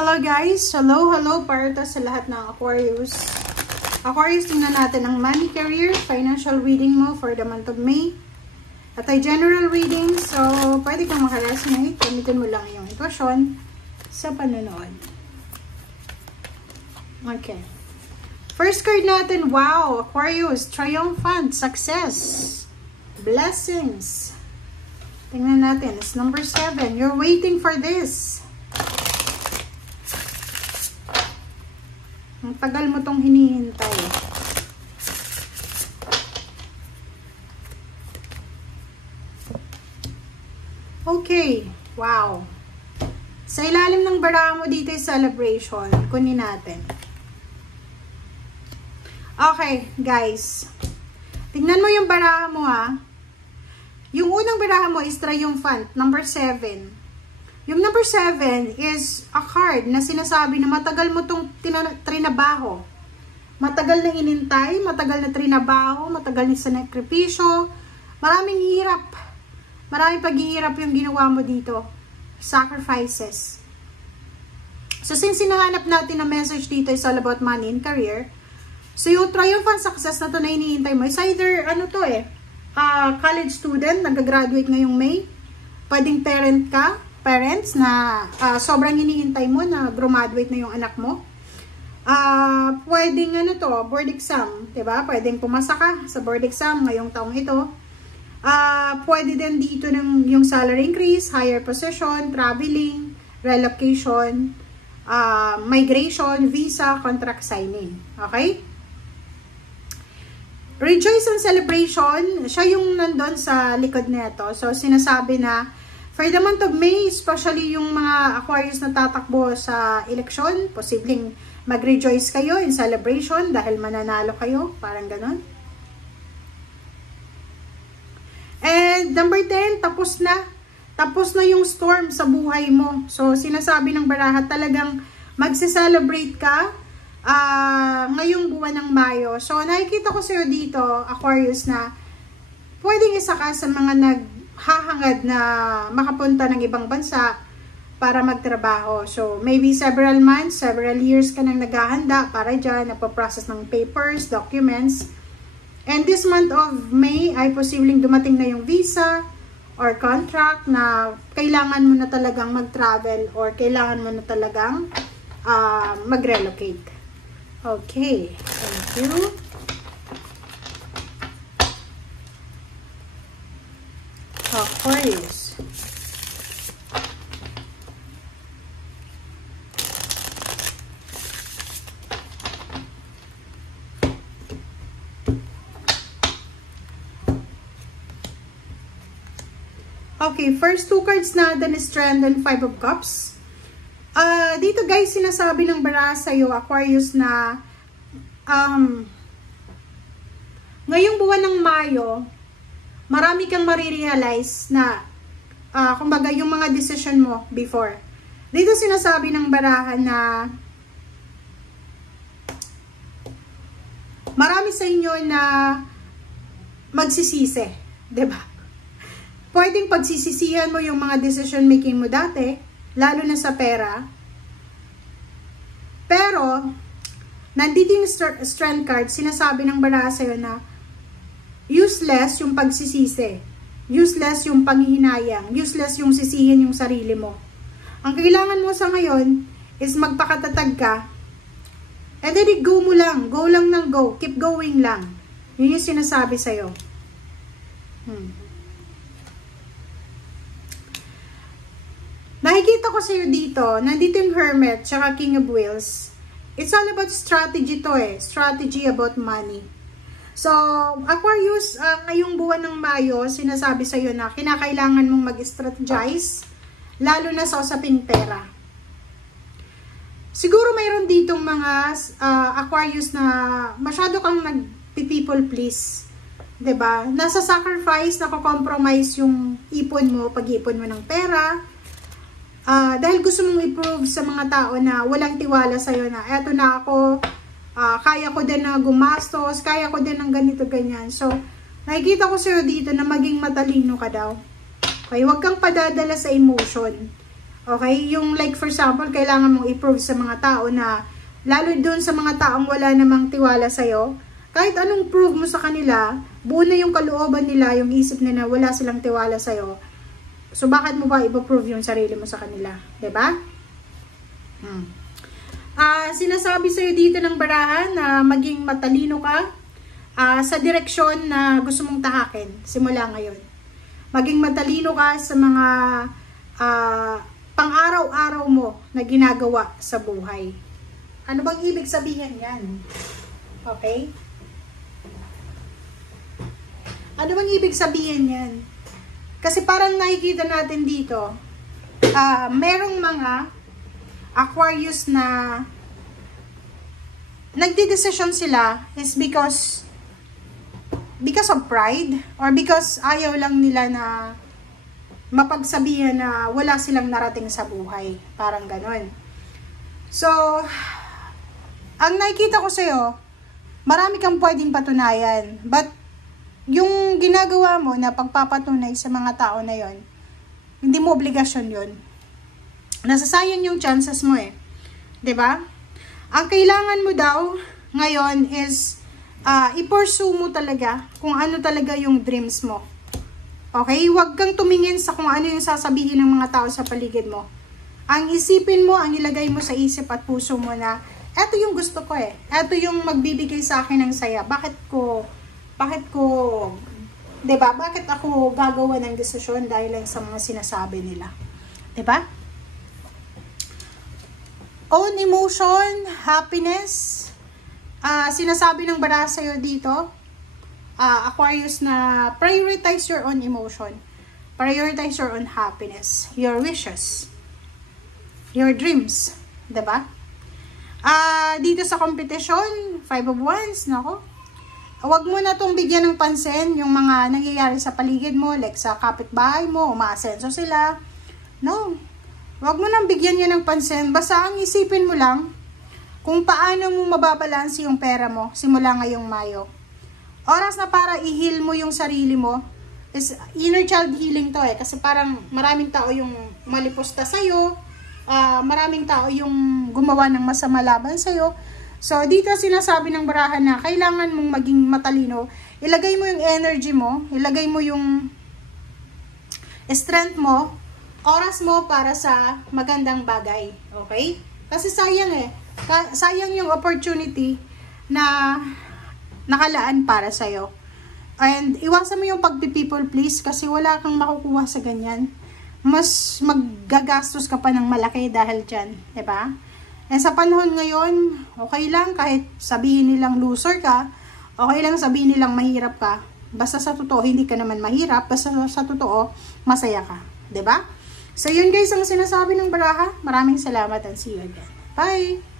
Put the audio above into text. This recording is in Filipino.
Hello guys! Hello para to sa lahat ng Aquarius. Aquarius, tingnan natin ang money, career, financial reading mo for the month of May. At ay general reading, so pwede kang makaresonate. Gamitin mo lang yung intuition sa panonood. Okay. First card natin, wow! Aquarius, triumphant, success, blessings. Tingnan natin, it's number 7. You're waiting for this. Ang tagal mo tong hinihintay. Okay. Wow. Sa ilalim ng baraha mo dito yung celebration. Kunin natin. Okay, guys. Tingnan mo yung baraha mo ha. Yung unang baraha mo is triumphant, number 7. Yung number 7 is a card na sinasabi na matagal mo itong trinabaho. Matagal na inintay, matagal na trinabaho, matagal na sinakripisyo. Maraming hirap. Maraming paghihirap yung ginawa mo dito. Sacrifices. So since sinahanap natin na message dito is all about money and career. So yung triumphant success na to na hinihintay mo is either college student, nag-graduate ngayong May. Pwedeng parents na sobrang hinihintay mo na graduate na yung anak mo. Pwedeng board exam, 'di ba? Pwedeng pumasa ka sa board exam ngayong taong ito. Pwede din dito yung salary increase, higher position, traveling, relocation, migration, visa, contract signing. Okay? Rejoice and celebration, siya yung nandun sa likod nito. So sinasabi na for the month of May, especially yung mga Aquarius na tatakbo sa eleksyon, posibleng mag-rejoice kayo in celebration dahil mananalo kayo, parang ganon. And number 10, tapos na. Tapos na yung storm sa buhay mo. So, sinasabi ng baraha, talagang magse-celebrate ka ngayong buwan ng Mayo. So, nakikita ko sa'yo dito, Aquarius, na pwedeng isa ka sa mga naghahangad na makapunta ng ibang bansa para magtrabaho. So, maybe several months, several years ka nang naghahanda para dyan, napaprocess ng papers, documents. And this month of May ay posibleng dumating na yung visa or contract na kailangan mo na talagang mag-travel or kailangan mo na talagang mag-relocate. Okay. Thank you. Aquarius. Okay, first two cards natin is Strength and Five of Cups. Dito guys, sinasabi ng baraha sa'yo, Aquarius, na ngayong buwan ng Mayo, marami kang marirealize na kumbaga yung mga decision mo before. Dito sinasabi ng baraha na marami sa inyo na magsisisi, 'di ba? Pwedeng pagsisisihan mo yung mga decision making mo dati, lalo na sa pera. Pero nandito yung strength card, sinasabi ng baraha sa'yo na useless yung pagsisisi, useless yung panghihinayang, useless yung sisihin yung sarili mo. Ang kailangan mo sa ngayon is magpakatatag ka, and then go mo lang, go lang ng go, keep going lang. Yun yung sinasabi sa'yo. Nakikita ko sa'yo dito, nandito yung Hermit, tsaka King of Wheels. It's all about strategy to strategy about money. So, Aquarius, ngayong buwan ng Mayo, sinasabi sa'yo na kinakailangan mong mag-strategize, lalo na sa usaping pera. Siguro mayroon ditong mga Aquarius na masyado kang nag-people please. 'Di ba? Nasa sacrifice, nako-compromise yung ipon mo, pag-ipon mo ng pera. Dahil gusto mong i-prove sa mga tao na walang tiwala sa'yo na eto na ako, kaya ko din na gumastos, kaya ko din ng ganito, ganyan. So, nakikita ko sa'yo dito na maging matalino ka daw. Okay, huwag kang padadala sa emotion. Okay? Yung like for example, kailangan mong i-prove sa mga tao na, lalo dun sa mga taong wala namang tiwala sa'yo, kahit anong prove mo sa kanila, buo na yung kalooban nila, yung isip nila na wala silang tiwala sa'yo. So, bakit mo ba ipaprove yung sarili mo sa kanila? Diba? Sinasabi sa'yo dito ng barahan na maging matalino ka sa direksyon na gusto mong tahakin simula ngayon. Maging matalino ka sa mga pang-araw-araw mo na ginagawa sa buhay. Ano bang ibig sabihin yan? Okay? Ano bang ibig sabihin yan? Kasi parang nakikita natin dito, merong mga Aquarius na nagdidesisyon sila is because of pride or because ayaw lang nila na mapagsabihan na wala silang narating sa buhay. Parang ganon. So, ang nakikita ko sa'yo, marami kang pwedeng patunayan. But, yung ginagawa mo na pagpapatunay sa mga tao na yon, hindi mo obligasyon yon. Nasasayang yung chances mo eh. 'Di ba? Ang kailangan mo daw ngayon is i-pursue mo talaga kung ano talaga yung dreams mo. Okay? Huwag kang tumingin sa kung ano yung sasabihin ng mga tao sa paligid mo. Ang isipin mo, ang ilagay mo sa isip at puso mo na eto yung gusto ko eh. Eto yung magbibigay sa akin ng saya. Bakit ko 'di ba? Bakit ako gagawa ng desisyon dahil lang sa mga sinasabi nila? 'Di ba? Own emotion, happiness. Sinasabi ng baraha sa'yo dito, Aquarius, na prioritize your own emotion. Prioritize your own happiness, your wishes, your dreams, 'di ba? Dito sa competition, 5 of Wands, nako. Huwag mo na itong bigyan ng pansin yung mga nangyayari sa paligid mo, like sa kapitbahay mo, umaasenso sila. No. Huwag mo nang bigyan yan ng pansin. Basta ang isipin mo lang kung paano mo mababalanse yung pera mo simula ngayong Mayo. Oras na para i-heal mo yung sarili mo. Is inner child healing to eh. Kasi parang maraming tao yung malipusta sa'yo. Maraming tao yung gumawa ng masama laban sa'yo. So, dito sinasabi ng barahan na kailangan mong maging matalino. Ilagay mo yung energy mo, ilagay mo yung strength mo, oras mo para sa magandang bagay. Okay? Kasi sayang eh. Sayang yung opportunity na nakalaan para sa'yo. And iwasan mo yung pagpi-people please kasi wala kang makukuha sa ganyan. Mas maggagastos ka pa ng malaki dahil dyan. Diba? And sa panahon ngayon, okay lang kahit sabihin nilang loser ka, okay lang sabihin nilang mahirap ka. Basta sa totoo, hindi ka naman mahirap. Basta sa totoo, masaya ka. 'Di ba? So yun guys ang sinasabi ng baraha. Maraming salamat and see you again. Bye!